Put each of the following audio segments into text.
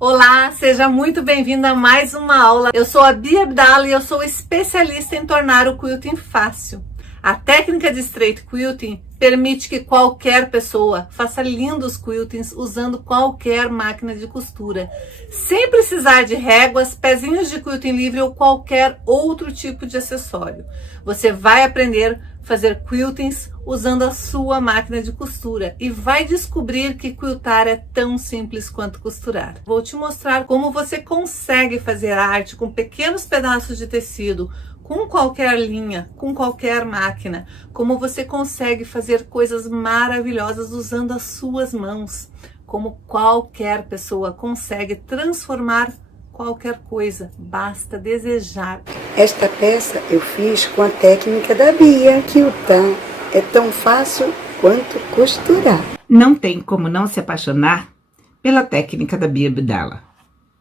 Olá, seja muito bem-vinda a mais uma aula. Eu sou a Bia Abdala e eu sou especialista em tornar o quilting fácil. A técnica de straight quilting permite que qualquer pessoa faça lindos quiltings usando qualquer máquina de costura, sem precisar de réguas, pezinhos de quilting livre ou qualquer outro tipo de acessório. Você vai aprender a fazer quiltings usando a sua máquina de costura e vai descobrir que quiltar é tão simples quanto costurar. Vou te mostrar como você consegue fazer arte com pequenos pedaços de tecido, com qualquer linha, com qualquer máquina, como você consegue fazer coisas maravilhosas usando as suas mãos, como qualquer pessoa consegue transformar qualquer coisa, basta desejar. Esta peça eu fiz com a técnica da Bia. Quiltar é tão fácil quanto costurar. Não tem como não se apaixonar pela técnica da Bia Abdala.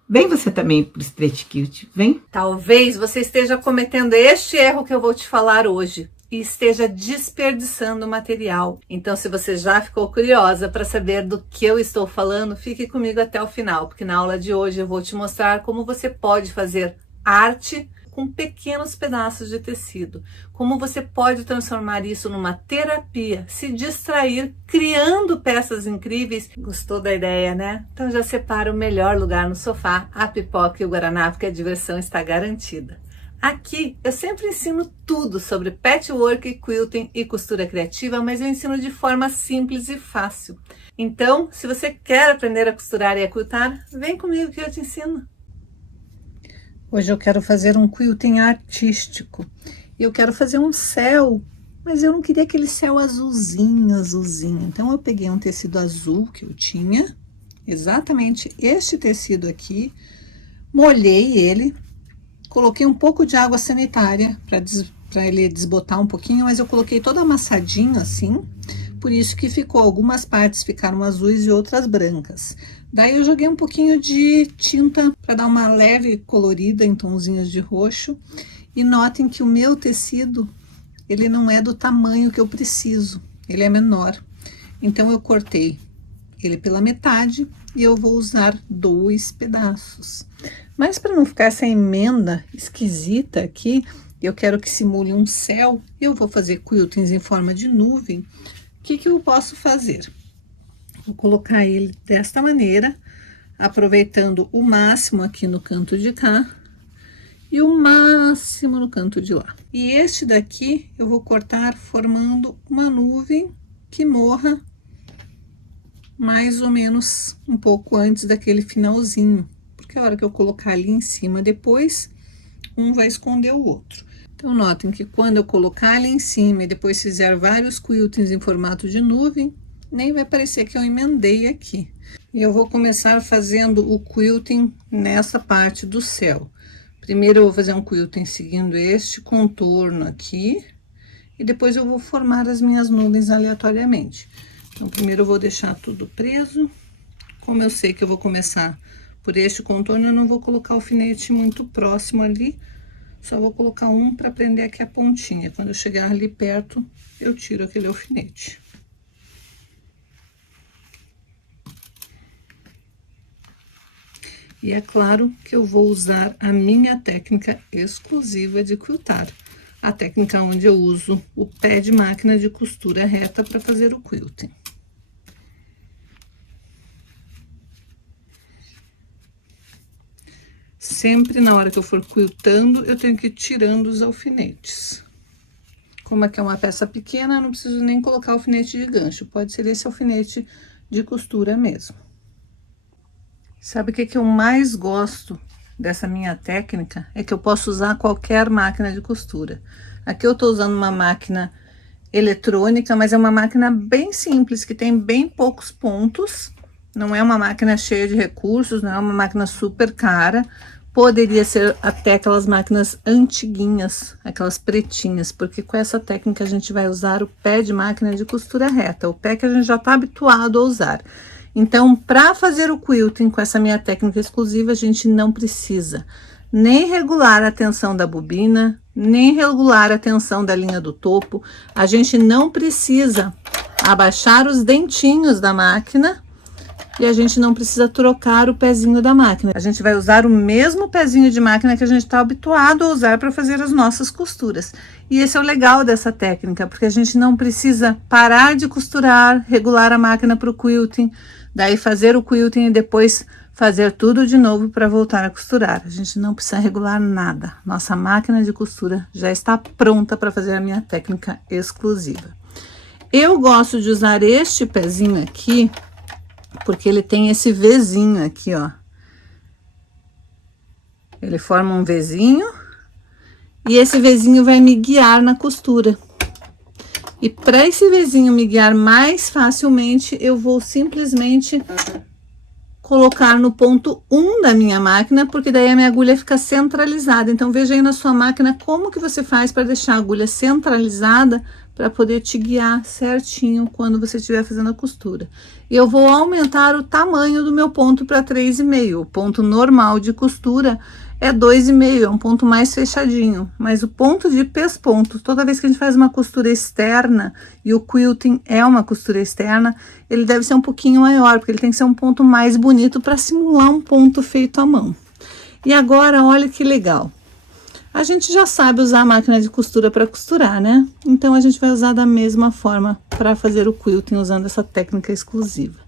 Vem você também pro Straight Quilt, vem? Talvez você esteja cometendo este erro que eu vou te falar hoje e esteja desperdiçando material. Então, se você já ficou curiosa para saber do que eu estou falando, fique comigo até o final, porque na aula de hoje eu vou te mostrar como você pode fazer arte com pequenos pedaços de tecido, como você pode transformar isso numa terapia, se distrair criando peças incríveis. Gostou da ideia, né? Então já separa o melhor lugar no sofá, a pipoca e o guaraná, porque a diversão está garantida. Aqui eu sempre ensino tudo sobre patchwork, quilting e costura criativa, mas eu ensino de forma simples e fácil. Então, se você quer aprender a costurar e a quiltar, vem comigo que eu te ensino. Hoje eu quero fazer um quilting artístico. Eu quero fazer um céu, mas eu não queria aquele céu azulzinho. Então eu peguei um tecido azul que eu tinha, exatamente este tecido aqui, molhei ele, coloquei um pouco de água sanitária para ele desbotar um pouquinho, mas eu coloquei todo amassadinho assim, por isso que ficou, algumas partes ficaram azuis e outras brancas. Daí eu joguei um pouquinho de tinta para dar uma leve colorida em tonzinhos de roxo. E notem que o meu tecido, ele não é do tamanho que eu preciso, ele é menor. Então eu cortei ele pela metade e eu vou usar 2 pedaços. Mas para não ficar essa emenda esquisita aqui, eu quero que simule um céu. Eu vou fazer quiltings em forma de nuvem. O que eu posso fazer? Vou colocar ele desta maneira, aproveitando o máximo aqui no canto de cá e o máximo no canto de lá. E este daqui eu vou cortar formando uma nuvem que morra mais ou menos um pouco antes daquele finalzinho, porque a hora que eu colocar ali em cima depois, um vai esconder o outro. Então, notem que quando eu colocar ali em cima e depois fizer vários quiltings em formato de nuvem, nem vai parecer que eu emendei aqui. E eu vou começar fazendo o quilting nessa parte do céu. Primeiro eu vou fazer um quilting seguindo este contorno aqui, e depois eu vou formar as minhas nuvens aleatoriamente. Então, primeiro eu vou deixar tudo preso. Como eu sei que eu vou começar por este contorno, eu não vou colocar o alfinete muito próximo ali, só vou colocar um para prender aqui a pontinha. Quando eu chegar ali perto, eu tiro aquele alfinete. E é claro que eu vou usar a minha técnica exclusiva de quiltar, a técnica onde eu uso o pé de máquina de costura reta para fazer o quilting. Sempre na hora que eu for quiltando, eu tenho que ir tirando os alfinetes. Como aqui é uma peça pequena, eu não preciso nem colocar alfinete de gancho, pode ser esse alfinete de costura mesmo. Sabe o que eu mais gosto dessa minha técnica? É que eu posso usar qualquer máquina de costura. Aqui eu tô usando uma máquina eletrônica, mas é uma máquina bem simples, que tem bem poucos pontos. Não é uma máquina cheia de recursos, não é uma máquina super cara. Poderia ser até aquelas máquinas antiguinhas, aquelas pretinhas, porque com essa técnica a gente vai usar o pé de máquina de costura reta, o pé que a gente já tá habituado a usar. Então, para fazer o quilting com essa minha técnica exclusiva, a gente não precisa nem regular a tensão da bobina, nem regular a tensão da linha do topo. A gente não precisa abaixar os dentinhos da máquina e a gente não precisa trocar o pezinho da máquina. A gente vai usar o mesmo pezinho de máquina que a gente está habituado a usar para fazer as nossas costuras. E esse é o legal dessa técnica, porque a gente não precisa parar de costurar, regular a máquina para o quilting, daí fazer o quilting e depois fazer tudo de novo para voltar a costurar. A gente não precisa regular nada. Nossa máquina de costura já está pronta para fazer a minha técnica exclusiva. Eu gosto de usar este pezinho aqui, porque ele tem esse Vzinho aqui, ó. Ele forma um Vzinho e esse Vzinho vai me guiar na costura. E para esse Vzinho me guiar mais facilmente, eu vou simplesmente colocar no ponto 1 da minha máquina, porque daí a minha agulha fica centralizada. Então, veja aí na sua máquina como que você faz para deixar a agulha centralizada para poder te guiar certinho quando você estiver fazendo a costura. E eu vou aumentar o tamanho do meu ponto para 3,5. O ponto normal de costura é 2,5, é um ponto mais fechadinho. Mas o ponto de pesponto, toda vez que a gente faz uma costura externa, e o quilting é uma costura externa, ele deve ser um pouquinho maior, porque ele tem que ser um ponto mais bonito para simular um ponto feito à mão. E agora, olha que legal. A gente já sabe usar a máquina de costura para costurar, né? Então, a gente vai usar da mesma forma para fazer o quilting, usando essa técnica exclusiva.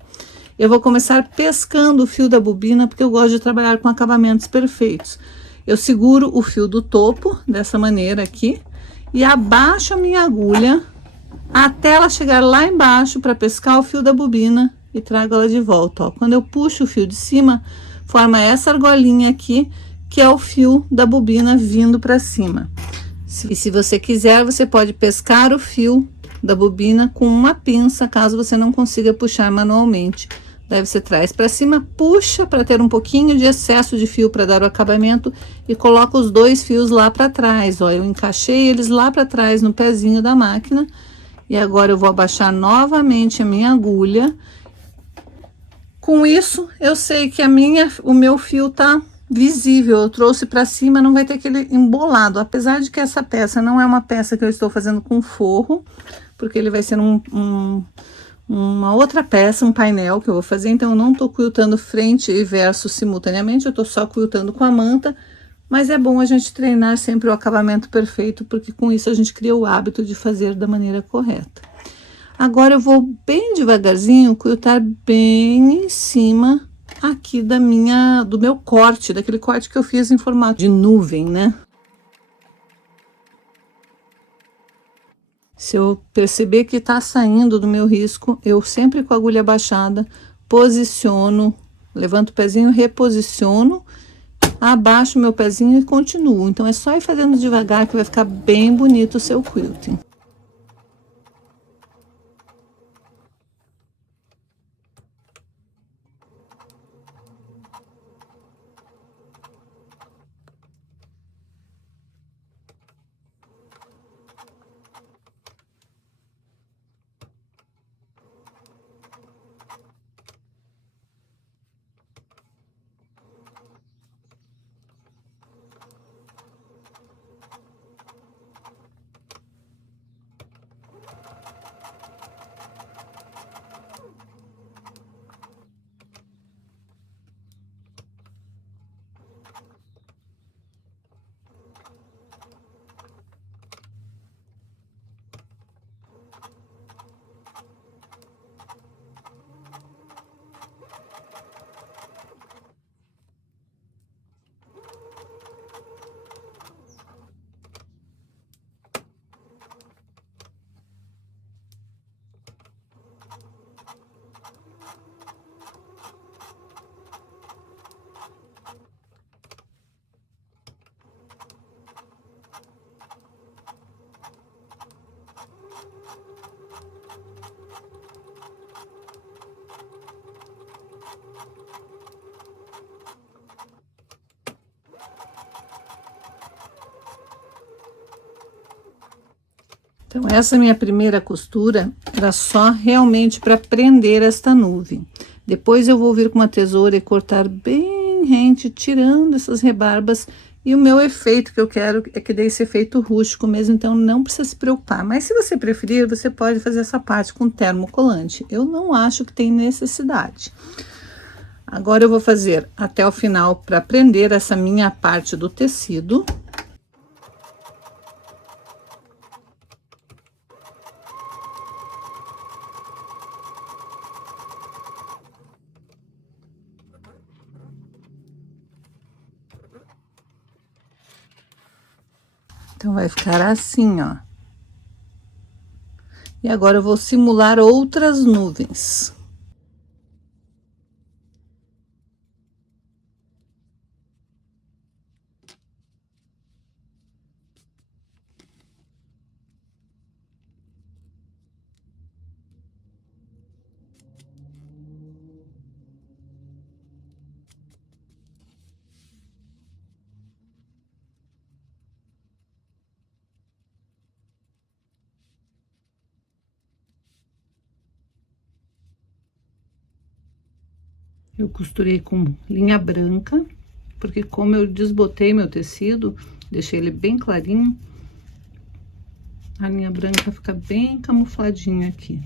Eu vou começar pescando o fio da bobina, porque eu gosto de trabalhar com acabamentos perfeitos. Eu seguro o fio do topo, dessa maneira aqui, e abaixo a minha agulha, até ela chegar lá embaixo para pescar o fio da bobina, e trago ela de volta, ó. Quando eu puxo o fio de cima, forma essa argolinha aqui, que é o fio da bobina vindo para cima. E se você quiser, você pode pescar o fio da bobina com uma pinça, caso você não consiga puxar manualmente. Daí você traz para cima, puxa para ter um pouquinho de excesso de fio para dar o acabamento e coloca os dois fios lá para trás. Ó, eu encaixei eles lá para trás no pezinho da máquina e agora eu vou abaixar novamente a minha agulha. Com isso, eu sei que o meu fio tá visível. Eu trouxe para cima, não vai ter aquele embolado. Apesar de que essa peça não é uma peça que eu estou fazendo com forro, porque ele vai ser uma outra peça, um painel que eu vou fazer, então eu não tô quiltando frente e verso simultaneamente, eu tô só quiltando com a manta, mas é bom a gente treinar sempre o acabamento perfeito, porque com isso a gente cria o hábito de fazer da maneira correta. Agora eu vou bem devagarzinho quiltar bem em cima aqui do meu corte, daquele corte que eu fiz em formato de nuvem, né? Se eu perceber que tá saindo do meu risco, eu sempre com a agulha abaixada, posiciono, levanto o pezinho, reposiciono, abaixo o meu pezinho e continuo. Então, é só ir fazendo devagar que vai ficar bem bonito o seu quilting. Então, essa minha primeira costura era só realmente para prender esta nuvem. Depois eu vou vir com uma tesoura e cortar bem rente, tirando essas rebarbas. E o meu efeito que eu quero é que dê esse efeito rústico mesmo, então não precisa se preocupar. Mas se você preferir, você pode fazer essa parte com termocolante. Eu não acho que tem necessidade. Agora eu vou fazer até o final para prender essa minha parte do tecido. Então, vai ficar assim, ó. E agora eu vou simular outras nuvens. Eu costurei com linha branca, porque como eu desbotei meu tecido, deixei ele bem clarinho, a linha branca fica bem camufladinha aqui.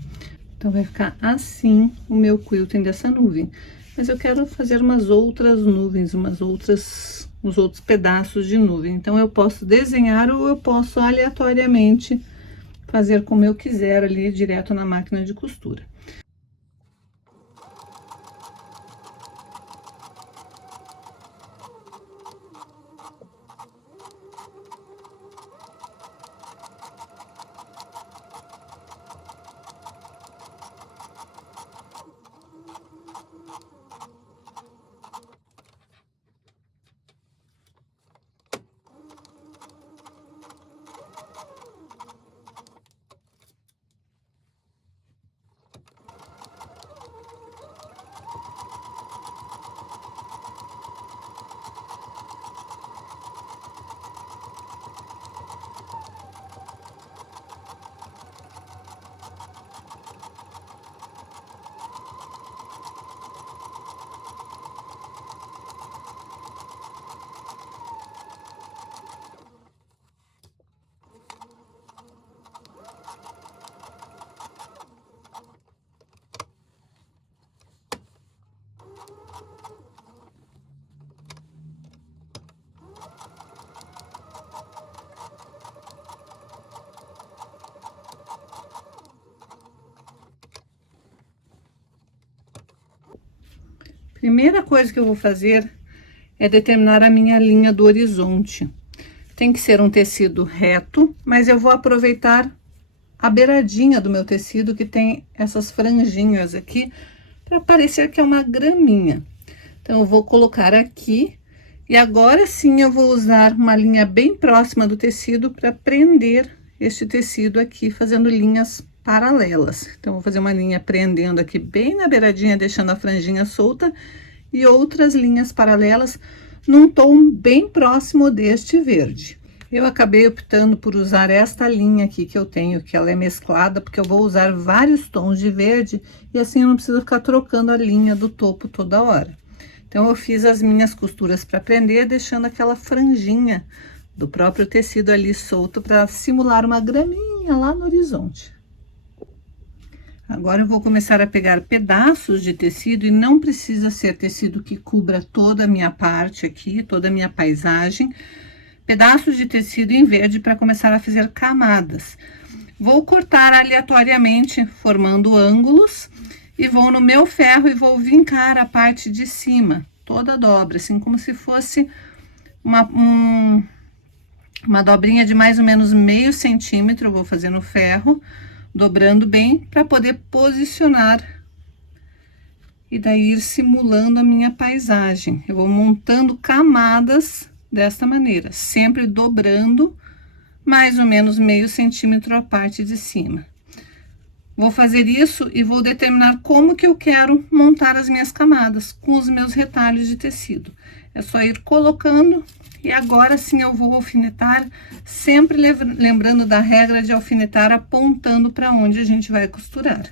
Então, vai ficar assim o meu quilting dessa nuvem. Mas eu quero fazer umas outras nuvens, os outros pedaços de nuvem. Então, eu posso desenhar ou eu posso aleatoriamente fazer como eu quiser ali, direto na máquina de costura. Primeira coisa que eu vou fazer é determinar a minha linha do horizonte. Tem que ser um tecido reto, mas eu vou aproveitar a beiradinha do meu tecido, que tem essas franjinhas aqui, para parecer que é uma graminha. Então, eu vou colocar aqui, e agora sim eu vou usar uma linha bem próxima do tecido para prender este tecido aqui, fazendo linhas paralelas. Então, vou fazer uma linha prendendo aqui bem na beiradinha, deixando a franjinha solta, e outras linhas paralelas num tom bem próximo deste verde. Eu acabei optando por usar esta linha aqui que eu tenho, que ela é mesclada, porque eu vou usar vários tons de verde, e assim eu não preciso ficar trocando a linha do topo toda hora. Então, eu fiz as minhas costuras para prender, deixando aquela franjinha do próprio tecido ali solto, para simular uma graminha lá no horizonte. Agora, eu vou começar a pegar pedaços de tecido, e não precisa ser tecido que cubra toda a minha parte aqui, toda a minha paisagem. Pedaços de tecido em verde para começar a fazer camadas. Vou cortar aleatoriamente, formando ângulos, e vou no meu ferro e vou vincar a parte de cima, toda a dobra, assim como se fosse uma dobrinha de mais ou menos meio centímetro. Eu vou fazer no ferro, dobrando bem, para poder posicionar e daí ir simulando a minha paisagem. Eu vou montando camadas desta maneira, sempre dobrando mais ou menos meio centímetro a parte de cima. Vou fazer isso e vou determinar como que eu quero montar as minhas camadas com os meus retalhos de tecido. É só ir colocando, e agora sim eu vou alfinetar, sempre lembrando da regra de alfinetar apontando para onde a gente vai costurar.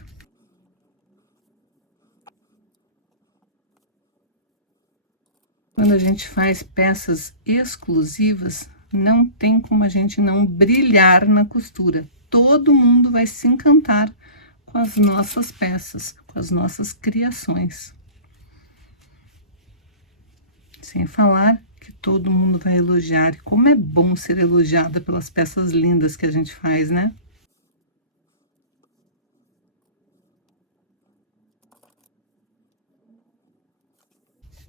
Quando a gente faz peças exclusivas, não tem como a gente não brilhar na costura. Todo mundo vai se encantar com as nossas peças, com as nossas criações. Sem falar que todo mundo vai elogiar. E como é bom ser elogiada pelas peças lindas que a gente faz, né?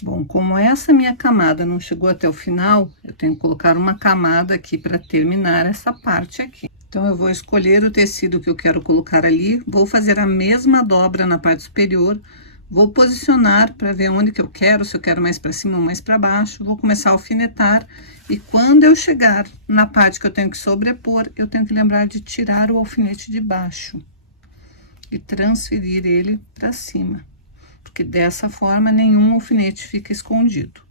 Bom, como essa minha camada não chegou até o final, eu tenho que colocar uma camada aqui para terminar essa parte aqui. Então, eu vou escolher o tecido que eu quero colocar ali, vou fazer a mesma dobra na parte superior, vou posicionar para ver onde que eu quero, se eu quero mais para cima ou mais para baixo, vou começar a alfinetar, e quando eu chegar na parte que eu tenho que sobrepor, eu tenho que lembrar de tirar o alfinete de baixo e transferir ele para cima. Porque dessa forma nenhum alfinete fica escondido.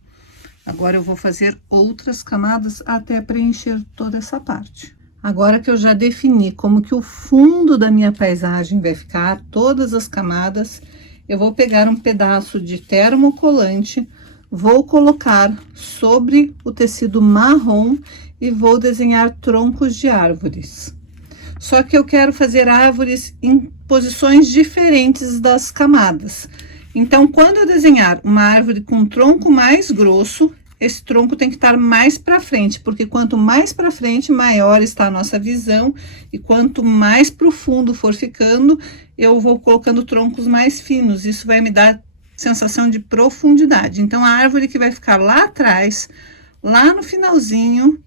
Agora eu vou fazer outras camadas até preencher toda essa parte. Agora que eu já defini como que o fundo da minha paisagem vai ficar, todas as camadas, eu vou pegar um pedaço de termocolante, vou colocar sobre o tecido marrom e vou desenhar troncos de árvores. Só que eu quero fazer árvores em posições diferentes das camadas. Então, quando eu desenhar uma árvore com um tronco mais grosso, esse tronco tem que estar mais para frente, porque quanto mais para frente, maior está a nossa visão, e quanto mais profundo for ficando, eu vou colocando troncos mais finos. Isso vai me dar sensação de profundidade. Então, a árvore que vai ficar lá atrás, lá no finalzinho,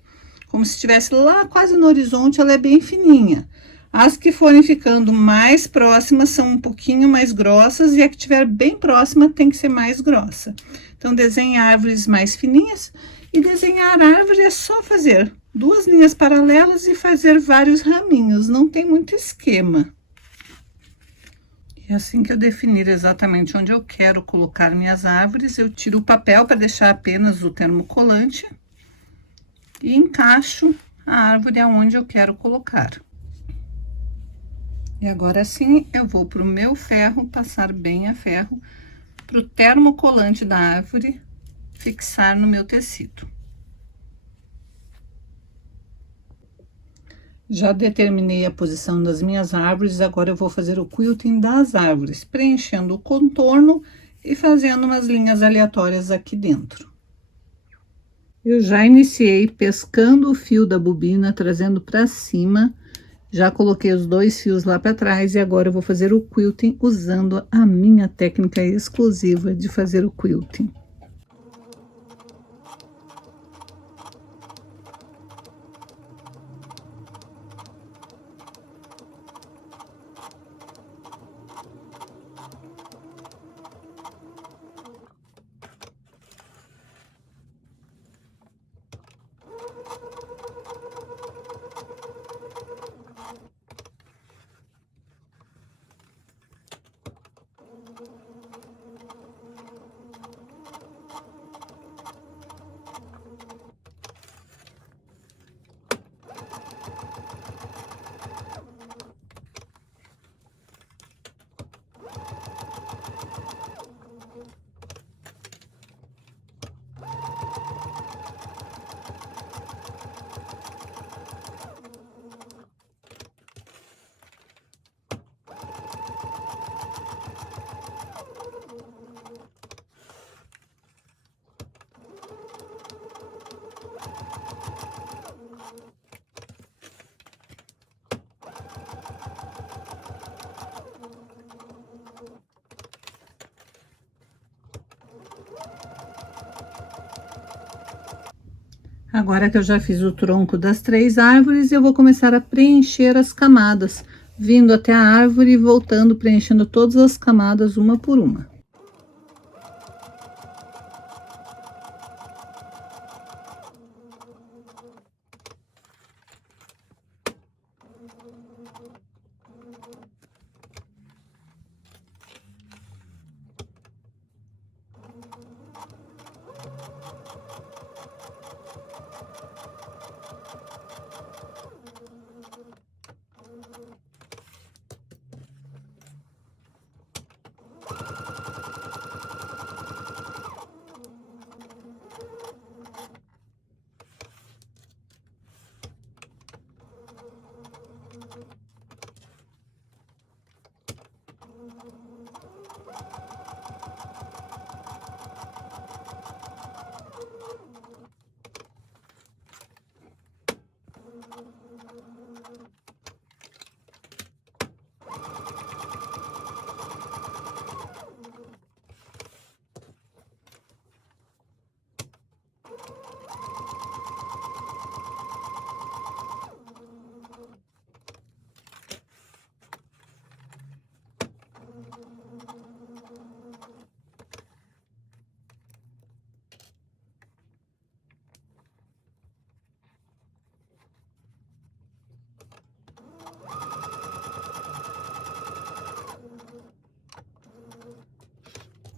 como se estivesse lá quase no horizonte, ela é bem fininha. As que forem ficando mais próximas são um pouquinho mais grossas, e a que estiver bem próxima tem que ser mais grossa. Então, desenhe árvores mais fininhas, e desenhar árvore é só fazer 2 linhas paralelas e fazer vários raminhos, não tem muito esquema. E assim que eu definir exatamente onde eu quero colocar minhas árvores, eu tiro o papel para deixar apenas o termocolante e encaixo a árvore aonde eu quero colocar. E agora sim, eu vou para o meu ferro, passar bem a ferro, para o termocolante da árvore fixar no meu tecido. Já determinei a posição das minhas árvores, agora eu vou fazer o quilting das árvores, preenchendo o contorno e fazendo umas linhas aleatórias aqui dentro. Eu já iniciei pescando o fio da bobina, trazendo para cima. Já coloquei os 2 fios lá para trás, e agora eu vou fazer o quilting usando a minha técnica exclusiva de fazer o quilting. Agora que eu já fiz o tronco das 3 árvores, eu vou começar a preencher as camadas, vindo até a árvore e voltando, preenchendo todas as camadas uma por uma.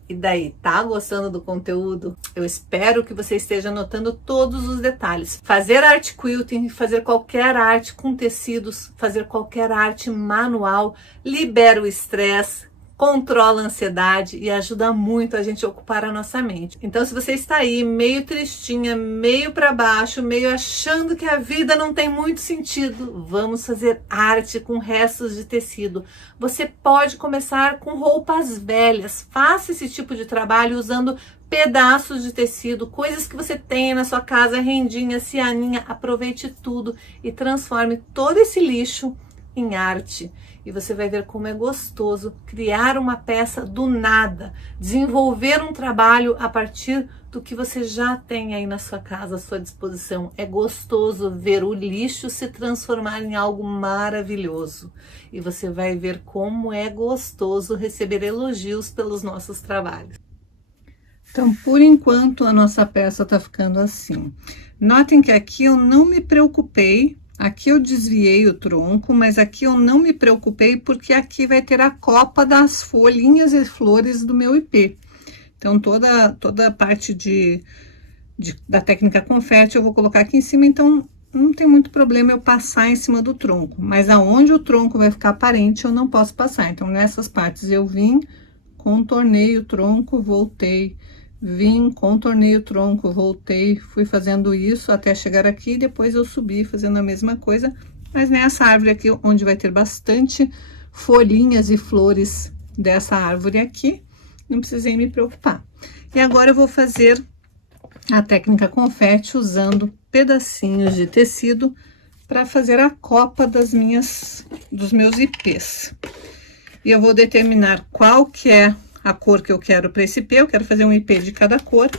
E daí, tá gostando do conteúdo? Eu espero que você esteja anotando todos os detalhes. Fazer arte quilting, fazer qualquer arte com tecidos, fazer qualquer arte manual, libera o estresse, controla a ansiedade e ajuda muito a gente a ocupar a nossa mente. Então, se você está aí meio tristinha, meio para baixo, meio achando que a vida não tem muito sentido, vamos fazer arte com restos de tecido. Você pode começar com roupas velhas. Faça esse tipo de trabalho usando pedaços de tecido, coisas que você tem na sua casa, rendinha, cianinha. Aproveite tudo e transforme todo esse lixo em arte. E você vai ver como é gostoso criar uma peça do nada, desenvolver um trabalho a partir do que você já tem aí na sua casa, à sua disposição. É gostoso ver o lixo se transformar em algo maravilhoso. E você vai ver como é gostoso receber elogios pelos nossos trabalhos. Então, por enquanto, a nossa peça está ficando assim. Notem que aqui eu não me preocupei. Aqui eu desviei o tronco, mas aqui eu não me preocupei porque aqui vai ter a copa das folhinhas e flores do meu ipê. Então, toda a parte da técnica confete eu vou colocar aqui em cima, então não tem muito problema eu passar em cima do tronco. Mas aonde o tronco vai ficar aparente, eu não posso passar. Então, nessas partes eu vim, contornei o tronco, voltei, vim, contornei o tronco, voltei, fui fazendo isso até chegar aqui, depois eu subi fazendo a mesma coisa, mas nessa árvore aqui, onde vai ter bastante folhinhas e flores dessa árvore aqui, não precisei me preocupar. E agora eu vou fazer a técnica confete usando pedacinhos de tecido para fazer a copa dos meus ipês. E eu vou determinar qual que é a cor que eu quero para esse ipê. Eu quero fazer um ipê de cada cor.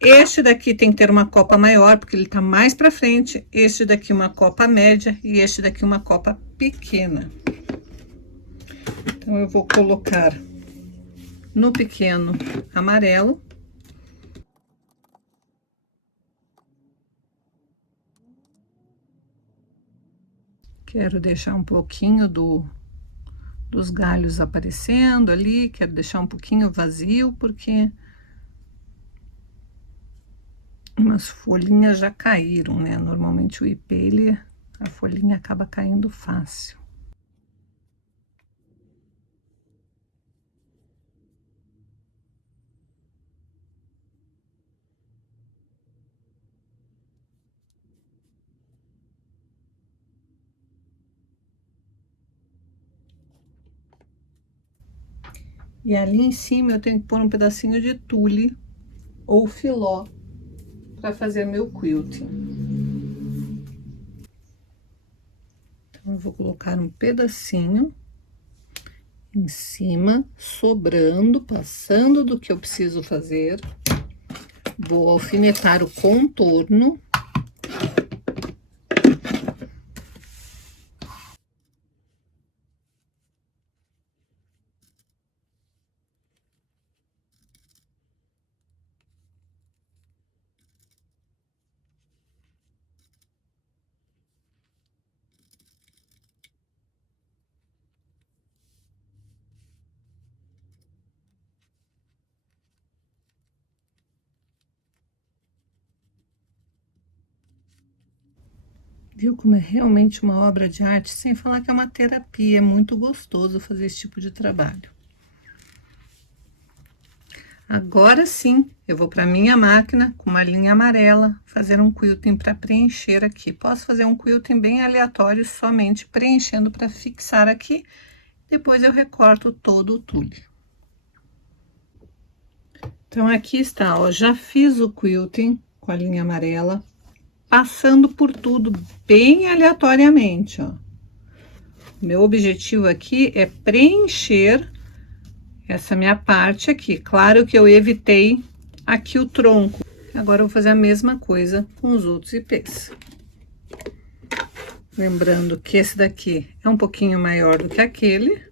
Este daqui tem que ter uma copa maior, porque ele tá mais para frente. Este daqui uma copa média e este daqui uma copa pequena. Então, eu vou colocar no pequeno amarelo. Quero deixar um pouquinho dos galhos aparecendo ali, quero deixar um pouquinho vazio, porque umas folhinhas já caíram, né? Normalmente o ipê, a folhinha acaba caindo fácil. E ali em cima eu tenho que pôr um pedacinho de tule ou filó para fazer meu quilting. Então, eu vou colocar um pedacinho em cima, sobrando, passando do que eu preciso fazer. Vou alfinetar o contorno. Viu como é realmente uma obra de arte? Sem falar que é uma terapia, é muito gostoso fazer esse tipo de trabalho. Agora sim, eu vou para minha máquina com uma linha amarela, fazer um quilting para preencher aqui. Posso fazer um quilting bem aleatório, somente preenchendo para fixar aqui. Depois eu recorto todo o tule. Então, aqui está, ó, já fiz o quilting com a linha amarela, passando por tudo bem aleatoriamente, ó. Meu objetivo aqui é preencher essa minha parte aqui. Claro que eu evitei aqui o tronco. Agora eu vou fazer a mesma coisa com os outros ipês. Lembrando que esse daqui é um pouquinho maior do que aquele.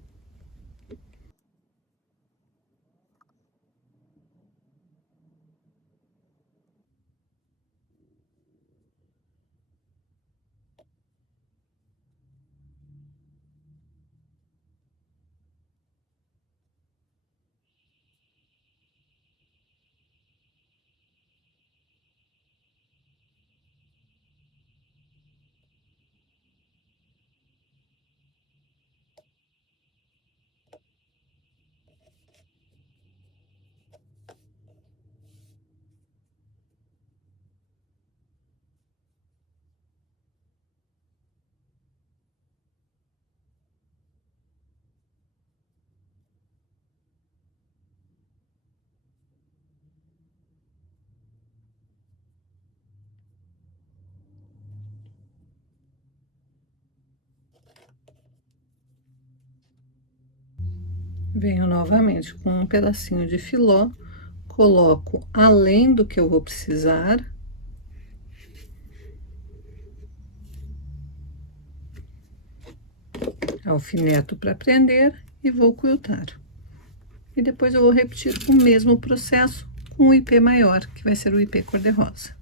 Venho novamente com um pedacinho de filó, coloco além do que eu vou precisar. Alfineto para prender e vou quiltar. E depois eu vou repetir o mesmo processo com o IP maior, que vai ser o IP cor-de-rosa.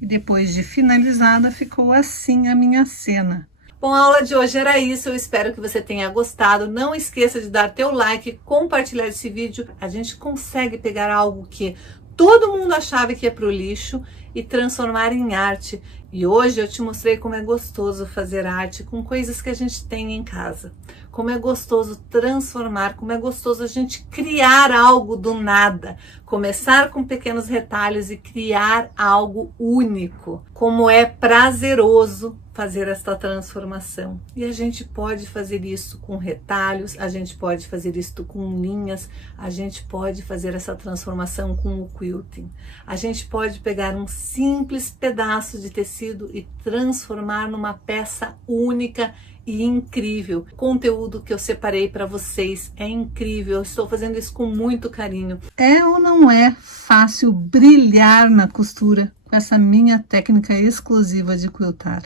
E depois de finalizada, ficou assim a minha cena. Bom, a aula de hoje era isso, eu espero que você tenha gostado. Não esqueça de dar teu like, compartilhar esse vídeo. A gente consegue pegar algo que todo mundo achava que ia para o lixo e transformar em arte. E hoje eu te mostrei como é gostoso fazer arte com coisas que a gente tem em casa. Como é gostoso transformar, como é gostoso a gente criar algo do nada. Começar com pequenos retalhos e criar algo único. Como é prazeroso fazer esta transformação. E a gente pode fazer isso com retalhos, a gente pode fazer isso com linhas, a gente pode fazer essa transformação com o quilting. A gente pode pegar um simples pedaço de tecido e transformar numa peça única e incrível. O conteúdo que eu separei para vocês é incrível, eu estou fazendo isso com muito carinho. É ou não é fácil brilhar na costura com essa minha técnica exclusiva de quiltar?